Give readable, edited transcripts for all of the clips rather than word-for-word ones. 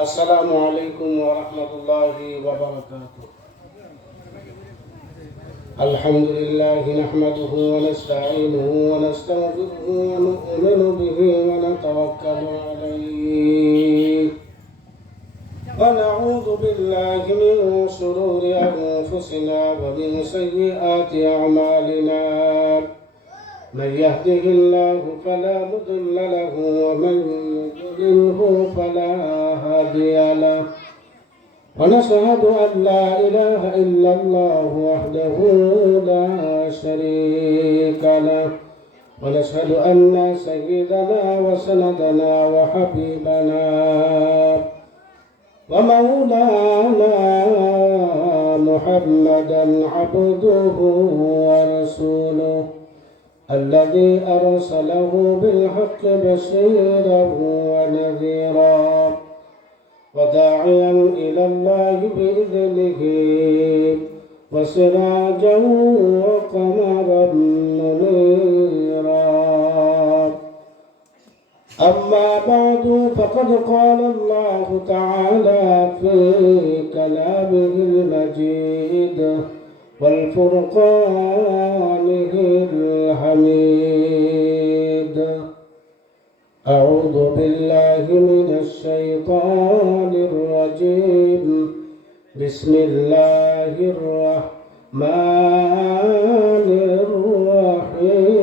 السلام عليكم ورحمة الله وبركاته. الحمد لله نحمده ونستعينه ونستغفره ونؤمن به ونتوكل عليه ونعوذ بالله من شرور أنفسنا ومن سيئات أعمالنا. من يهده الله فلا مضل له ومن يضلله فلا هادي له. ونشهد أن لا إله إلا الله وحده لا شريك له. ونشهد أن سيدنا وسندنا وحبيبنا ومولانا محمدا عبده ورسوله الذي أرسله بالحق بشيرا ونذيرا وداعيا إلى الله بإذنه وسراجا وقمرا منيرا. أما بعد فقد قال الله تعالى في كلامه المجيد والفرقانه الحميد. أعوذ بالله من الشيطان الرجيم. بسم الله الرحمن الرحيم.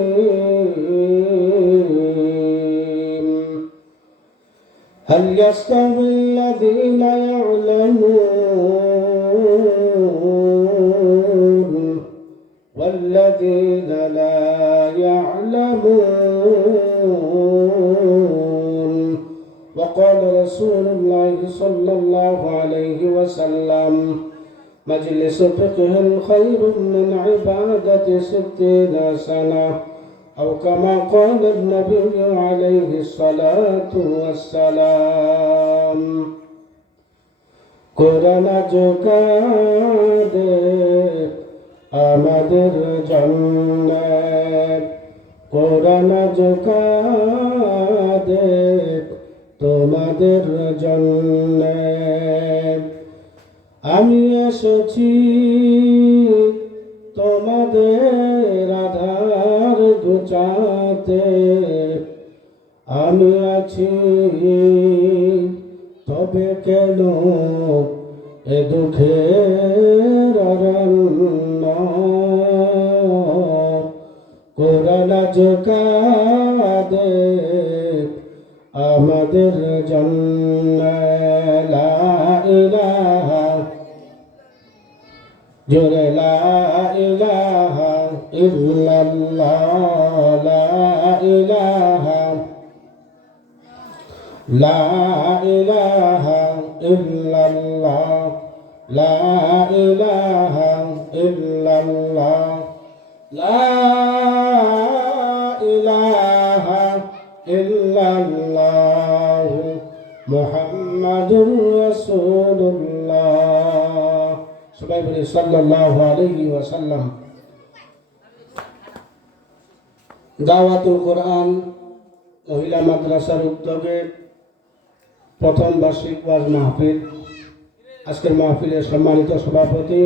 هل يستوي الذين يعلمون والذين لا يعلمون؟ وقال رسول الله صلى الله عليه وسلم: مجلس فقه خير من عبادة 60 سنة، أو كما قال النبي عليه الصلاة والسلام. কোরআন জোকাদে আমাদের জন্য, কোরআন জোকাদে তোমাদের জন্য। আমি এসেছি তোমাদের আধার ঘুচাতে, আমি আছি তবে কেন এ দুঃখের অরণ্য? কোরআন জোকাদে আমাদের জন্য। লা ইলাহা জোরে লা ইলাহা ইল্লাল্লাহ, লা ইলাহা লা ইলাহা ইল্লাল্লাহ, লা ইলাহা ইল্লাল্লাহ, লা ইলাহা ইল্লাল্লাহ মুহাম্মাদুর রাসূলুল্লাহ। সবাই বলি সাল্লাল্লাহু আলাইহি ওয়াসাল্লাম। দাওয়াতুল কোরআন মহিলা মাদ্রাসার উদ্যোগে প্রথম বার্ষিক ওয়াজ মাহফিল। আজকের মাহফিলের সম্মানিত সভাপতি,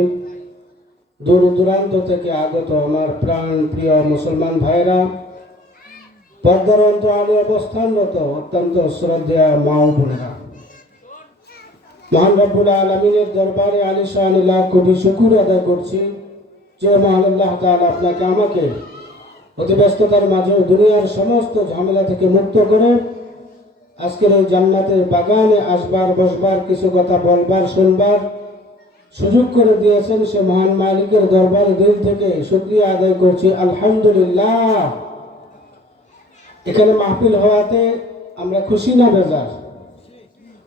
দূর দূরান্ত থেকে আগত আমার প্রাণ প্রিয় মুসলমান ভাইরা, পর্দার অন্তরালে অবস্থানরত অত্যন্ত শ্রদ্ধেয় মা ও বোনেরা, মহান রব্বুল আলামিনের দরবারে আলিশান লাখ কোটি শুকর আদায় করছি যে মহান আল্লাহ তাআলা আপনাকে আমাকে অতি ব্যস্ততার মাঝে দুনিয়ার সমস্ত ঝামেলা থেকে মুক্ত করে আজকের এই জান্নাতের বাগানে আসবার, বসবার, কিছু কথা বলবার, শুনবার সুযোগ করে দিয়েছেন। সে মহান মালিকের দরবারে দিল থেকে শুকরিয়া আদায় করছি, আলহামদুলিল্লাহ। এখানে মাহফিল হওয়াতে আমরা খুশি না বেজার?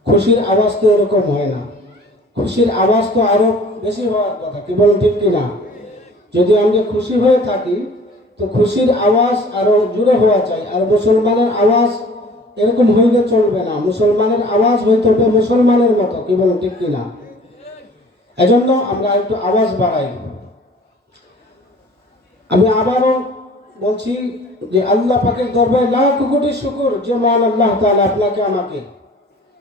খুশির আওয়াজ তো এরকম হয় না, খুশির আওয়াজ তো আরো বেশি হওয়ার কথা, কি বলেন ঠিক কিনা? যদি আমরা খুশি হয়ে থাকি তো খুশির আওয়াজ আরো জোরে হওয়া চাই। আর মুসলমানের আওয়াজ এরকম হইলে চলবে না, মুসলমানের আওয়াজ হইতে হবে মুসলমানের মতো, কি বলেন ঠিক কিনা? এজন্য আমরা একটু আওয়াজ বাড়াই। আমি আবারও বলছি যে আল্লাহ পাকের দরবারে লাখ কোটি শুকর যে মহান আল্লাহ তাআলা আপনাকে আমাকে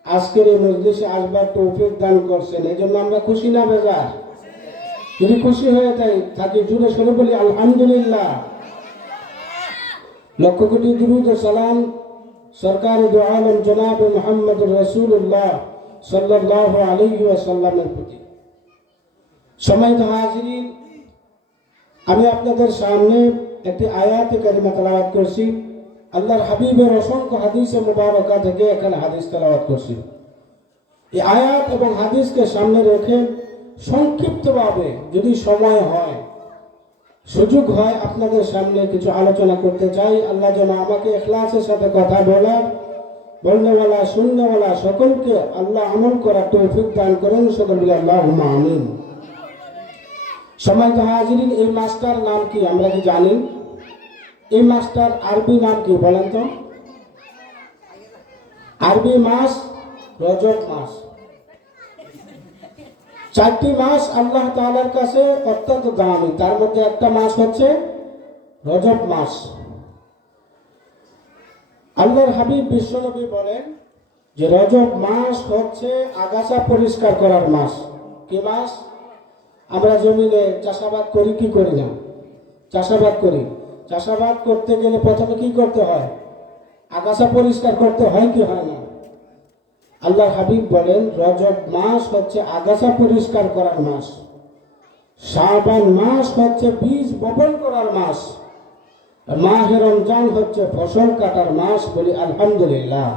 আজকের এই মজলিসে আসবার তৌফিক দান করছেন, এই জন্য আমরা খুশি না বেজার? যদি খুশি হয়ে থাকি জুড়ে সরে বলি আলহামদুলিল্লাহ। লক্ষ কোটি দুরূদ ও সালাম সরকার দু আলম জনাব মুহাম্মদ রাসূলুল্লাহ সাল্লাল্লাহু আলাইহি ওয়াসাল্লামের প্রতি। সম্মানিত হাজিরিন, আমি আপনাদের সামনে একটি আয়াতে কারিমা তেলাওয়াত করছি। আল্লাহর হাবিবের অসংখ্য হাদিসে মুবারকা থেকে এখানে হাদিস তেলাওয়াত করছি। এই আয়াত এবং হাদিসকে সামনে রেখে সংক্ষিপ্তভাবে যদি সময় হয়, সুযোগ হয়, আপনাদের সামনে কিছু আলোচনা করতে চাই। আল্লাহ যেন আমাকে ইখলাসের সাথে কথা বলনেওয়ালা শুননেওয়ালা সকলকে আল্লাহ আমল করার তৌফিক দান করেন। সকল বলে আল্লাহুম্মা আমিন। সম্মানিত হাজিরিন, এই মাসটার নাম কি আমরা কি জানি? এই মাসটার আরবি নাম কি বলেন তো? আরবি মাস রজব মাস। 4টি মাস আল্লাহ তাআলার কাছে অত্যন্ত দামি, তার মধ্যে একটা মাস হচ্ছে রজব মাস। আল্লাহর হাবিব বিশ্বনবী বলেন যে রজব মাস হচ্ছে আগাছা পরিষ্কার করার মাস। কি মাস? আমরা জমিনে চাষাবাদ করি কি করি না? চাষাবাদ করি। চাষাবাদ করতে গেলে প্রথমে কি করতে হয়? আগাছা পরিষ্কার করতে হয় কি হয় না? আল্লাহর হাবিব বলেন রজব মাস হচ্ছে আগাছা পরিষ্কার করার মাস। শাবান মাস হচ্ছে বীজ বপন করার মাস। মাহে রমজান হচ্ছে ফসল কাটার মাস। বলি আলহামদুলিল্লাহ।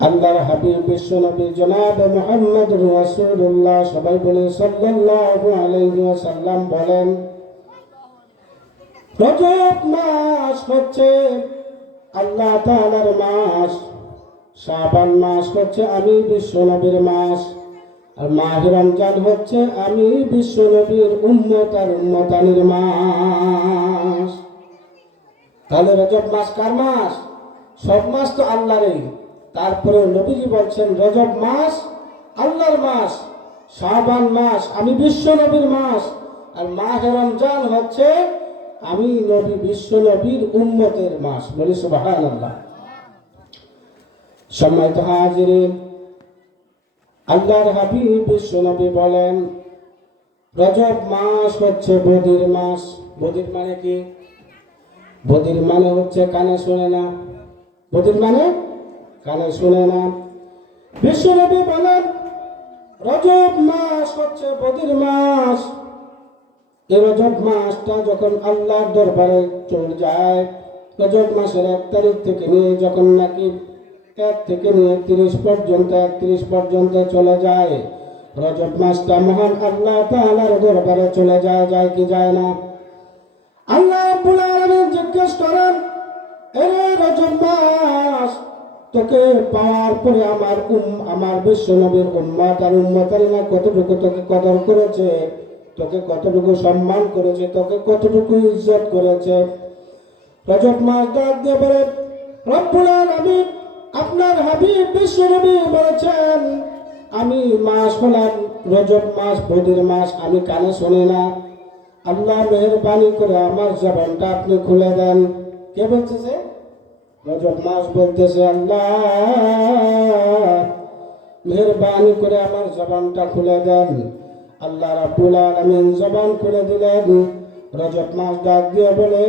আল্লাহর হাবিব বিশ্বনবী জনাব মুহাম্মদ রাসূলুল্লাহ সবাই বলে সাল্লাল্লাহু আলাইহি ওয়াসাল্লাম বলেন রজব মাস হচ্ছে আল্লাহ তাআলার মাস। শাবান মাস হচ্ছে আমি বিশ্বনবীর মাস। আর মাহে রমজান হচ্ছে আমি বিশ্বনবীর উম্মত আর উম্মতানির মাস। তাহলে রজব মাস কার মাস? সব মাস তো আল্লাহরই। তারপরে নবীজি বলছেন রজব মাস আল্লাহর মাস, শাবান মাস আমি বিশ্বনবীর মাস, আর মাহে রমজান হচ্ছে আমি নবী বিশ্বনবীর উম্মতের মাস। বলি সুবহানাল্লাহ। সম্মানিত হাজিরিন, আল্লাহর হাবিব বিশ্বনবী বলেন রজব মাস হচ্ছে বদির মাস। বদির মানে কি? বদির মানে হচ্ছে কানে শোনে না। বদির মানে কানে শোনে না। বিশ্বনবী বলেন রজব মাস হচ্ছে বদির মাস। এই রজব মাসটা যখন আল্লাহর দরবারে চলে যায়, রজব মাসের 1 তারিখ থেকে নিয়ে যখন নাকি 1 থেকে নিয়ে 31 পর্যন্ত চলে যায়, রজব মাসটা মহান আল্লাহ তাআলার দরবারে চলে যায় কি যায় না? আল্লাহ রাব্বুল আলামিন জিজ্ঞেস করেন, এরে রজব মাস তোকে পাওয়ার পরে আমার বিশ্বনবীর উম্মত আর উম্মতারিনা কতটুকু তোকে কদর করেছে, তোকে কতটুকু সম্মান করেছে, তোকে কতটুকু ইজ্জত করেছে। রজব মাস ডাক দিয়ে বলে রব্বুল আলামিন আপনার হাবিব বিশ্বনবী বলেছেন আমি মাস হলাম রজব মাস, বদির মাস, আমি কানে শুনি না। আল্লাহ মেহেরবানি করে আমার জবানটা আপনি খুলে দেন। কে বলতেছে? রজব মাস বলতেছে আল্লাহ মেহেরবানি করে আমার জবানটা খুলে দেন। আল্লাহ রাব্বুল আলামিন জবান খুলে দিলেন। রজব মাস ডাক দিয়ে বলে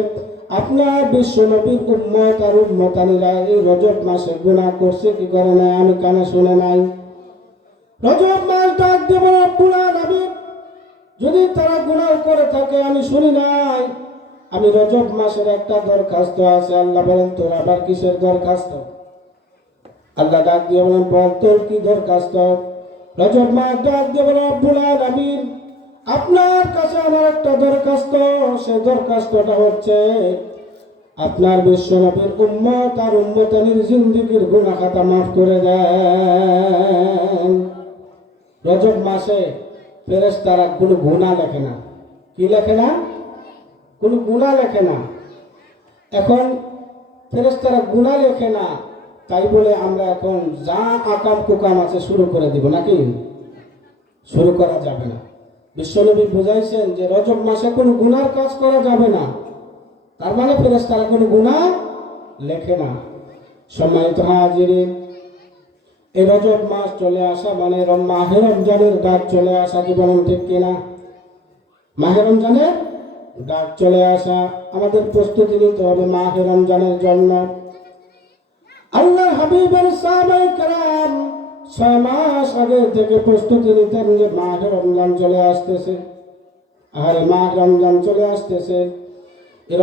আপনার বিশ্বনবীর উম্মত আর উম্মতানিরা এই রজব মাসে গুনাহ করছে কি করে না? আমি কানে শুনে নাই। রজব মাস ডাক দিয়ে বলে রব্বুল আলামিন যদি তারা গুনাহ করে থাকে আমি শুনি নাই, আমি রজব মাসের একটা দরখাস্ত আছে। আল্লাহ বলেন তোর আবার কিসের দরখাস্ত? আল্লাহ ডাক দিয়ে বলেন বল তোর কি দরখাস্ত? রজব মাস ডাক দিয়ে বলে রব্বুল আলামিন আপনার কাছে আমার একটা দরখাস্ত। সেই দরখাস্তটা হচ্ছে আপনার বিশ্বনবীর উম্মত আর উম্মতানির জিন্দেগীর গুনাহ খাতা মাফ করে দেন। রজব মাসে ফেরেশতারা কোনো গুনাহ লেখে না। কি লেখে না? কোনো গুনাহ লেখে না। এখন ফেরেশতারা গুনাহ লেখে না, তাই বলে আমরা এখন যা আকাম কুকাম আছে শুরু করে দিব নাকি? শুরু করা যাবে না। বিশ্বনবী বুঝাইছেন যে রজব মাসে কোনো গুনার কাজ করা যাবে না, তার মানে ফেরেশতারা কোনো গুনাহ লেখে না। সম্মানিত হাজিরিন, এই রজব মাস চলে আসা মানে মাহে রমজানের ডাক চলে আসা, কি বলেন ঠিক কিনা? মাহে রমজানের ডাক চলে আসা, আমাদের প্রস্তুতি নিতে হবে মাহে রমজানের জন্য। আল্লাহর হাবিবের সাহাবায়ে কেরাম 6 মাস আগে থেকে প্রস্তুতি নিতেন যে মাহে রমজান চলে আসতেছে, আরে মাহে রমজান চলে আসতেছে। এই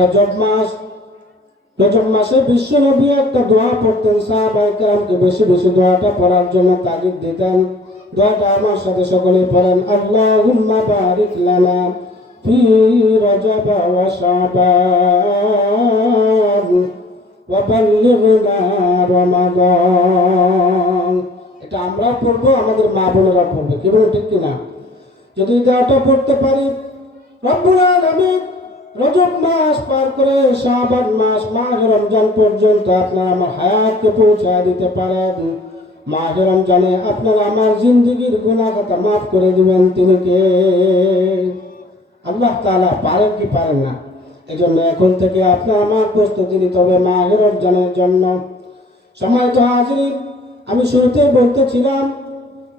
রজব মাসে বিশ্ব নবী একটা দোয়া পড়তেন, সাহাবায়ে কেরামকে বেশি বেশি দোয়াটা পড়ার জন্য তাগিদ দিতেন। দোয়াটা আমার সাথে সকলে পড়েন, আল্লাহুম্মা বারিক লানা ফি রজব ওয়া শাবান ওয়া বাল্লিগনা রমাদান। এটা আমরা পড়বো, আমাদের মা বোনেরা পড়বে, কি বলেন ঠিক কিনা? যদি দোয়াটা পড়তে পারি, রব্বুল আলামিন রজব মাস পার করে শাবান মাস মাহে রমজান পর্যন্ত আপনারা আমার হায়াতকে পৌঁছায় দিতে পারেন। মাহে রমজানে আপনারা আমার জিন্দেগির গুনাহ খাতা মাফ করে দিবেন। তিনি কে? আল্লাহ তাআলা। পারেন কি পারেন না? এই জন্য এখন থেকে আপনার আমার প্রস্তুতি নিতে হবে মাহে রমজানের জন্য। সম্মানিত হাজির, আমি শুরুতেই বলতেছিলাম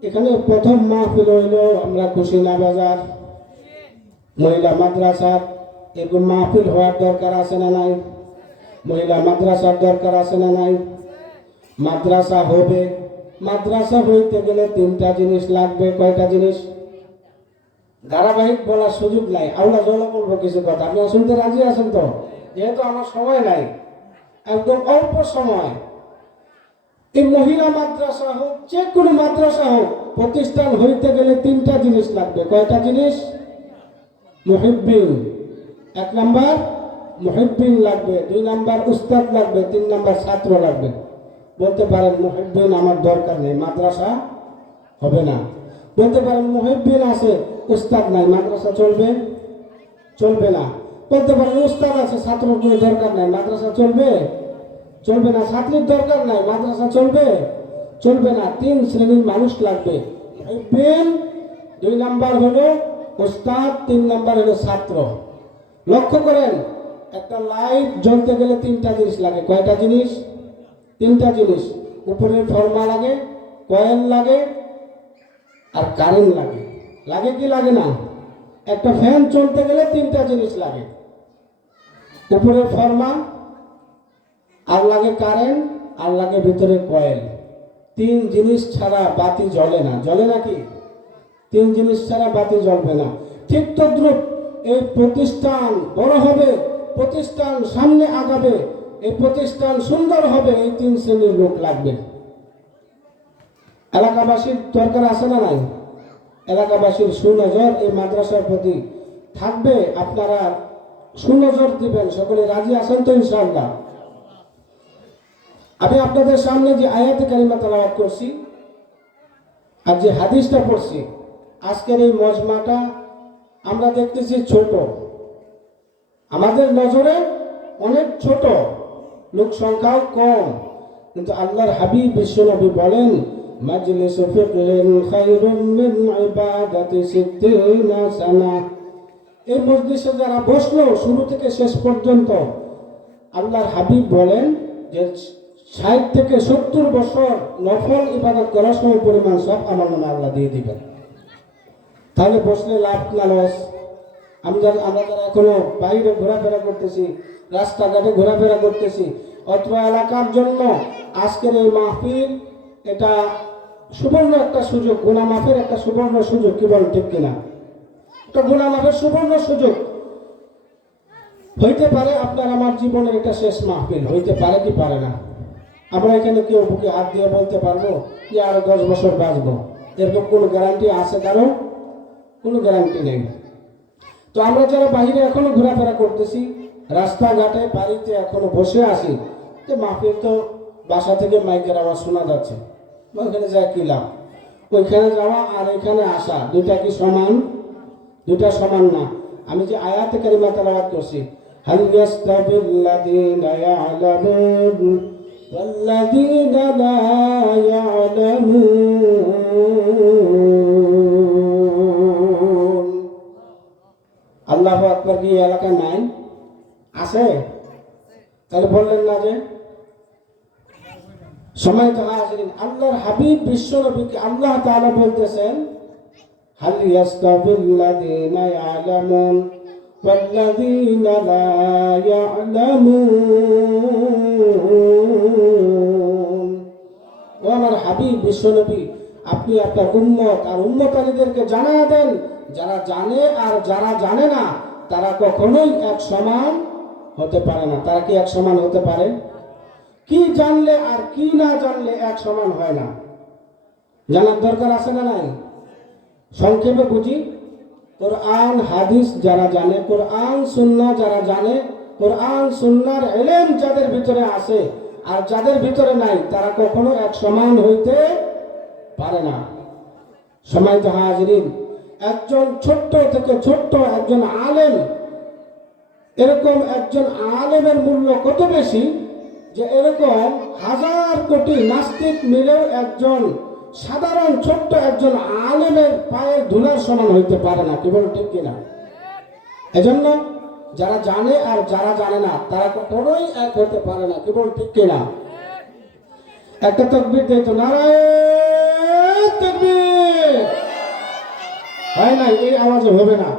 এখানে প্রথম মাহফিল হইল আমরা খুশিনা বাজার মহিলা মাদ্রাসার। এরকম মাহফিল হওয়ার দরকার আছে না নাই? মহিলা মাদ্রাসার দরকার আছে না নাই? মাদ্রাসা হবে, মাদ্রাসা হইতে গেলে 3টা জিনিস লাগবে। কয়টা জিনিস? ধারাবাহিক বলার সুযোগ নাই, আল্লাহ জলা বলবো কিছু কথা, আপনারা শুনতে রাজি আছেন তো? যেহেতু আমার সময় নাই, একদম অল্প সময়। এই মহিলা মাদ্রাসা হোক, যে কোনো মাদ্রাসা হোক, প্রতিষ্ঠান হইতে গেলে 3টা জিনিস লাগবে। কয়টা জিনিস? মুহিব্বিন, 1 নাম্বার মুহিব্বিন লাগবে, 2 নাম্বার উস্তাদ লাগবে, 3 নাম্বার ছাত্র লাগবে। বলতে পারেন মুহিব্বিন আমার দরকার নেই, মাদ্রাসা হবে না। বলতে পারেন মুহিব্বিন আছে, উস্তাদ নাই, মাদ্রাসা চলবে? চলবে না। বলতে পারেন উস্তাদ আছে, ছাত্রের কোনো দরকার নাই, মাদ্রাসা চলবে? চলবে না। ছাত্রের দরকার নাই, মাদ্রাসা চলবে? চলবে না। 3 শ্রেণীর মানুষ লাগবে। মুহিব্বিন, 2 নাম্বার হলো উস্তাদ, 3 নাম্বার হলো ছাত্র। লক্ষ্য করেন, একটা লাইট জ্বলতে গেলে 3টা জিনিস লাগে। কয়টা জিনিস? 3টা জিনিস। উপরের ফর্মা লাগে, কয়েল লাগে, আর কারেন্ট লাগে। লাগে কি লাগে না? একটা ফ্যান চলতে গেলে 3টা জিনিস লাগে, উপরের ফর্মা, আর লাগে কারেন্ট, আর লাগে ভিতরে কয়েল। 3 জিনিস ছাড়া বাতি জ্বলে না। জ্বলে নাকি? 3 জিনিস ছাড়া বাতি জ্বলবে না। ঠিক তদ্রুপ এই প্রতিষ্ঠান বড় হবে, প্রতিষ্ঠান সামনে আগাবে, এই প্রতিষ্ঠান সুন্দর হবে, এই 3 শ্রেণীর লোক লাগবে। এলাকাবাসীর দরকার আছে না নাই? এলাকাবাসীর সুনজর এই মাদ্রাসার প্রতি থাকবে, আপনারা সুনজর দিবেন। সকলে রাজি আছেন তো ইনশাআল্লাহ? আমি আপনাদের সামনে যে আয়াতে কারিমা তেলাওয়াত করছি আর যে হাদিসটা পড়ছি, আজকের এই মজমাটা আমরা দেখতেছি ছোট, আমাদের নজরে অনেক ছোট, লোক সংখ্যাও কম, কিন্তু আল্লাহর হাবিব বিশ্বনবী বলেন মাজলিসু ফিকহিন খায়রুম মিন ইবাদাতি 60 সানা। এই মজলিসে যারা বসলো শুরু থেকে শেষ পর্যন্ত, আল্লাহর হাবিব বলেন যে 60 থেকে 70 বছর নফল ইবাদত করার সময় পরিমাণ সব আমার নামে আল্লাহ দিয়ে দিবেন। তাহলে বসলে লাভ না লস? আমরা যারা এখনো বাইরে ঘোরাফেরা করতেছি, রাস্তাঘাটে ঘোরাফেরা করতেছি, অত্র এলাকার জন্য আজকের এই মাহফিল এটা সুবর্ণ একটা সুযোগ, গুনাহ মাফের একটা সুবর্ণ সুযোগ। কি বল ঠিক কিনা? এটা গুনাহ মাফের সুবর্ণ সুযোগ। হইতে পারে আপনার আমার জীবনের এটা শেষ মাহফিল, হইতে পারে কি পারে না? আমরা এখানে কেউ বুকে হাত দিয়ে বলতে পারবো যে আরো 10 বছর বাঁচবো, এরকম কোনো গ্যারান্টি আছে কারো? কোনো গ্যারান্টি নেই। তো আমরা যারা বাইরে এখনো ঘোরাফেরা করতেছি, রাস্তাঘাটে বাড়িতে এখনো বসে আছি, যে মাহফিল তো বাসা থেকে মাইকের আওয়াজ শোনা যাচ্ছে, ওইখানে যায় কি লাভ? ওইখানে যাওয়া আর এখানে আসা দুইটা কি সমান? দুইটা সমান না। আমি যে আয়াতে কারিমা তেলাওয়াত করছি, হাল ইয়াস্তাবিল্লাযীনা ইয়া'লামুন ওয়াল্লাযীনা লা ইয়া'লামুন। আল্লাহু আকবার কি এলাকা নাই? আছে? তাহলে বললেন না যে সম্মানিত হাজিরিন, আল্লাহর হাবিব বিশ্ব নবীকে আল্লাহ তাআলা বলতেছেন, হাল ইয়াস্তাবিল্লাযীনা ইয়ালামুন ওয়াল্লাযীনা লা ইয়ালামুন। ও আমার হাবিব বিশ্ব নবী, আপনি আপনার উম্মত আর উম্মতালীদেরকে জানিয়ে দেন, যারা জানে আর যারা জানে না তারা কখনোই এক সমান হতে পারে না। তারা কি এক সমান হতে পারে? কি জানলে আর কি না জানলে এক সমান হয় না। জানার দরকার আছে না নাই? সংক্ষেপে বুঝি, কোরআন হাদিস যারা জানে, কোরআন সুন্নাহ যারা জানে, কোরআন সুন্নাহর ইলম যাদের ভিতরে আছে আর যাদের ভিতরে নাই তারা কখনো এক সমান হইতে পারে না। সম্মানিত হাজিরিন, একজন ছোট্ট থেকে ছোট্ট একজন আলেম, এরকম একজন আলেমের মূল্য কত বেশি যে এরকম হাজার কোটি নাস্তিক মিলেও একজন সাধারণ ছোট্ট একজন আলেমের পায়ের ধুলার সমান হইতে পারে না। কি বল ঠিক কিনা? এজন্য যারা জানে আর যারা জানে না তারা কখনোই এক হতে পারে না। কি বল ঠিক কিনা? একটা তাকবীর দেই তো, নারায়ে তাকবীর। হয় না, এই আওয়াজে হবে না।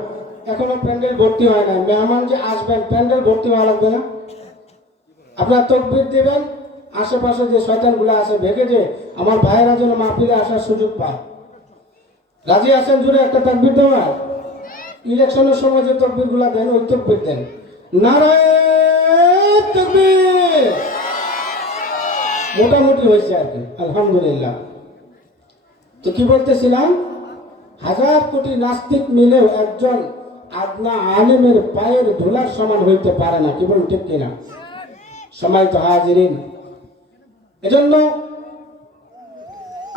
এখনো প্যান্ডেল ভর্তি হয় না। মেহমান যে আসবেন প্যান্ডেল ভর্তি হওয়া লাগবে না। আপনার তাকবীর দিবেন, আশেপাশে যে শয়তানগুলো আছে ভেগে যে আমার ভাইয়েরা যেন মাহফিলে আসার সুযোগ পায়। রাজি আছেন জুড়ে একটা তাকবীর দেওয়ার? ইলেকশনের সময় যে তাকবীরগুলো দেন ওই তাকবীর দেন, নারায়ে তাকবীর। মোটামুটি হয়েছে আর কি, আলহামদুলিল্লাহ। তো কি বলতেছিলাম, হাজার কোটি নাস্তিক মিলেও একজন আদনা আলেমের পায়ের ধুলার সমান হইতে পারে না। কি বলুন ঠিক কিনা? সম্মানিত হাজিরিন, এজন্য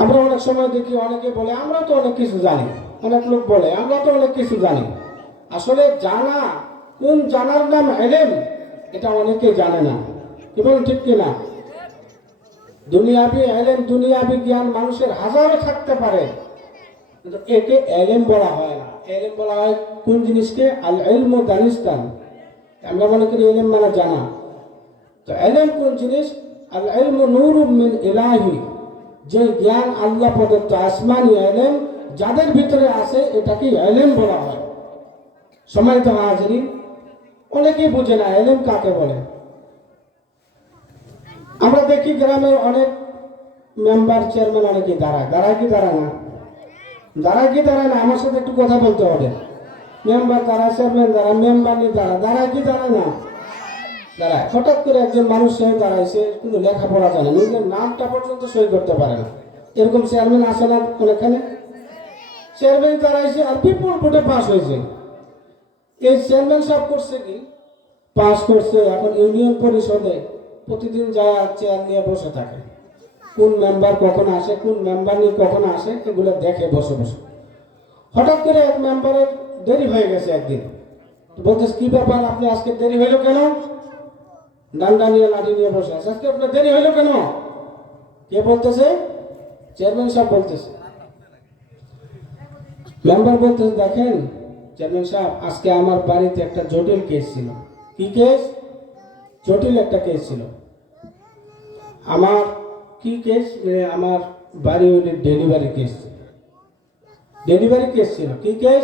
আমরা অনেক সময় দেখি অনেকে বলে আমরা তো অনেক কিছু জানি, অনেক লোক বলে আমরা তো অনেক কিছু জানি। আসলে জানা, কোন জানার নাম ইলম, এটা অনেকে জানে না। কি বলুন ঠিক কিনা? দুনিয়াবি ইলম, দুনিয়াবি জ্ঞান মানুষের হাজারো থাকতে পারে, কিন্তু একে ইলম বলা হয় না। ইলম বলা হয় কোন জিনিসকে? আল ইলমু দানিস্তান। আমরা মনে করি ইলম মানে জানা। তো ইলম কোন জিনিস? আল ইলমু নূরুম মিন ইলাহি, যে জ্ঞান আল্লাহ প্রদত্ত আসমানি ইলম যাদের ভিতরে আছে এটাকে ইলম বলা হয়। সম্মানিত হাজিরিন, অনেকেই বুঝে না ইলম কাকে বলে। আমরা দেখি গ্রামের অনেক মেম্বার চেয়ারম্যান অনেকে দাঁড়ায়, দাঁড়ায় কি দাঁড়ায় না? দাঁড়ায় কি দাঁড়ায় না? আমার সাথে একটু কথা বলতে হবে। মেম্বার দাঁড়ায়, চেয়ারম্যান দাঁড়ায়, মেম্বার নিয়ে দাঁড়ায়, দাঁড়ায় কি দাঁড়ায় না? দাঁড়ায়। হঠাৎ করে একজন মানুষ সে দাঁড়াইছে, কিন্তু লেখাপড়া জানে, নিজের নামটা পর্যন্ত সই করতে পারে না। এরকম চেয়ারম্যান আসে না অনেকখানে? চেয়ারম্যান দাঁড়াইছে আর বিপুল ভোটে পাস হয়েছে। এই চেয়ারম্যান সাহেব করছে কি? পাস করছে। এখন ইউনিয়ন পরিষদে প্রতিদিন যায় চেয়ার নিয়ে বসে থাকে, কোন মেম্বার কখন আসে, কোন মেম্বার নিয়ে কখন আসে, এগুলো দেখে বসে বসে। হঠাৎ করে এক মেম্বারের দেরি হয়ে গেছে একদিন। বলতেছে, কি ব্যাপার আপনি আজকে দেরি হইলো কেন? ডান্ডা নিয়ে লাঠি নিয়ে বসে আছে, আজকে আপনার দেরি হইলো কেন? কে বলতেছে? চেয়ারম্যান সাহেব বলতেছে। মেম্বার বলতেছে, দেখেন চেয়ারম্যান সাহেব, আজকে আমার বাড়িতে একটা জটিল কেস ছিল। কি কেস? জটিল একটা কেস ছিল। আমার কি কেস? আমার বাড়ি ডেলিভারি কেস ছিল। ডেলিভারি কেস ছিল। কি কেস?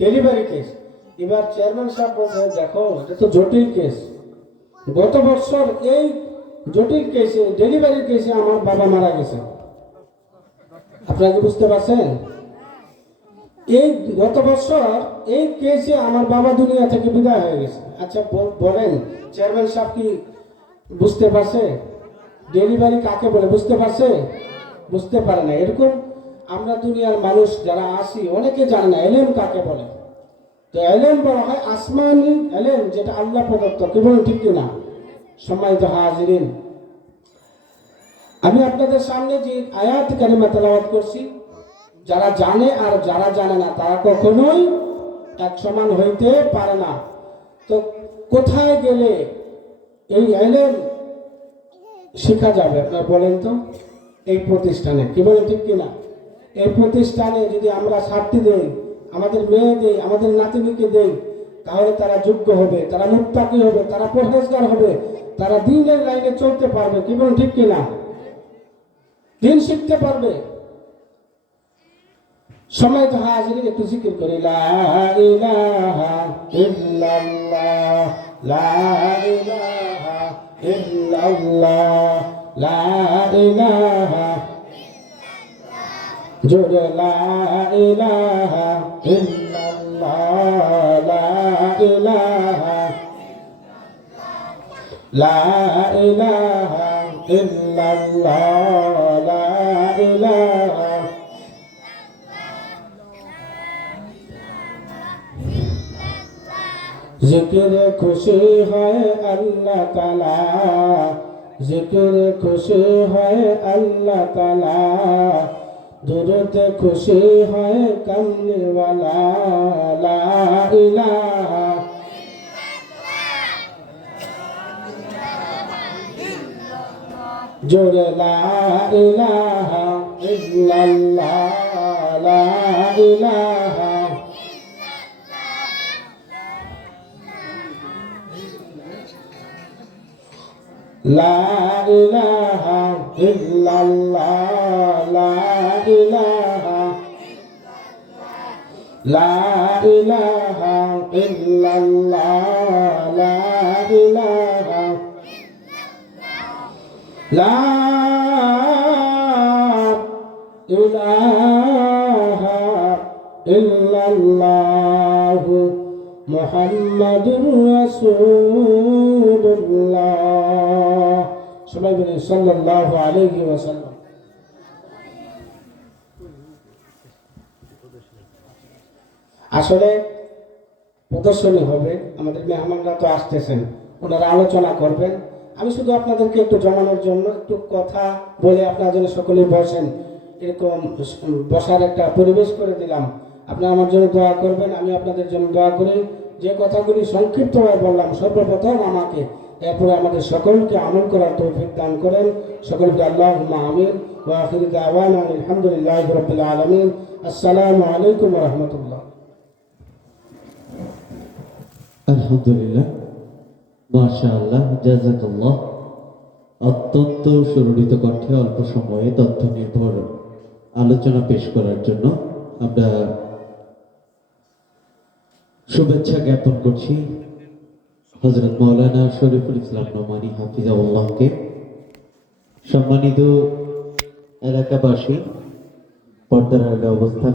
Delivery case. এবার চেয়ারম্যান সাহেব বলছে, দেখো এটা তো জটিল কেস। গত বছর এই জটিল কেসে, ডেলিভারি কেসে আমার বাবা মারা গেছে। আপনারা কি বুঝতে পারছেন? এই গত বছর এই কেসে আমার বাবা দুনিয়া থেকে বিদায় হয়ে গেছে। আচ্ছা বলেন, চেয়ারম্যান সাহেব কি বুঝতে পারছে ডেলিভারি কাকে বলে? বুঝতে পারছে? বুঝতে পারে না। এরকম আমরা দুনিয়ার মানুষ যারা আসি অনেকে জানে না ইলম কাকে বলে। তো ইলম বলা হয় আসমানি ইলম, যেটা আল্লাহ প্রদত্ত। কি বলেন ঠিক কিনা? সম্মানিত হাজিরিন, আমি আপনাদের সামনে যে আয়াত কারিমা তেলাওয়াত করছি, যারা জানে আর যারা জানে না তারা কখনোই এক সমান হইতে পারে না। তো কোথায় গেলে এই ইলম শেখা যাবে আপনারা বলেন তো? এই প্রতিষ্ঠানে। কি বলেন ঠিক কিনা? এই প্রতিষ্ঠানে যদি আমরা ছাত্রী দেই, আমাদের মেয়ে দেই, আমাদের নাতিনিকে দেই, তাহলে তারা যোগ্য হবে, তারা মুত্তাকি হবে, তারা পরহেজগার হবে, তারা দ্বীনের লাইনে চলতে পারবে। কি বলেন ঠিক কিনা? দিন শিখতে পারবে। সময় তো হাজির, একটু জিকির করি লা ইলাহা ইল্লাল্লাহ, লা ইলাহা ইল্লাল্লাহ, লা ইলাহা, জোরে লা ইলাহা ইল্লাল্লাহ, লা ইলাহা, লা ইলাহা ইল্লাল্লাহ, লা ইলাহা। জিকিরে খুশি হয় আল্লাহ তাআলা, জিকিরে খুশি হয় আল্লাহ তাআলা, দুরুদে খুশি হয় কামলিওয়ালা, লা ইলাহা, জোরে লা ইলাহা ইল্লাল্লাহ, লা ইলাহা, লা ইলাহা ইল্লাল্লাহ, লা ইলাহা, লা ইলাহা ইল্লাল্লাহ, লা ইলাহা, লা ইলাহা ইল্লাল্লাহ মুহাম্মাদুর রাসূলুল্লাহ। সবাই বলি সাল্লাল্লাহু আলাইহি ওয়াসাল্লাম। আসলে প্রদর্শনী হবে, আমাদের মেহমানরা তো আসতেছেন, ওনারা আলোচনা করবেন। আমি শুধু আপনাদেরকে একটু জমানোর জন্য একটু কথা বলে আপনারা যেন সকলে বসেন, এরকম বসার একটা পরিবেশ করে দিলাম। আপনারা আমার জন্য দোয়া করবেন, আমি আপনাদের জন্য দোয়া করি। যে কথাগুলি সংক্ষিপ্তভাবে বললাম সর্বপ্রথম আমাকে, এরপরে আমাদের সকলকে আমল করার তৌফিক দান করেন। সকলকে আল্লাহুম্মা আমিন। ওয়া আখিরু দাওয়ানা আলহামদুলিল্লাহি রাব্বিল আলামিন। আসসালামু আলাইকুম ওয়া রাহমাতুল্লাহ। আলহামদুলিল্লাহ, মাশাআল্লাহ, জাযাকাল্লাহ। অত্যন্ত সুরক্ষিত কণ্ঠে অল্প সময়ে তথ্য নির্ভর আলোচনা পেশ করার জন্য আমরা শুভেচ্ছা জ্ঞাপন করছি হযরত মাওলানা শরীফুল ইসলাম নোমানী হাফিজাহুল্লাহকে। সম্মানিত এলাকাবাসী, পর্দার আড়ালে অবস্থান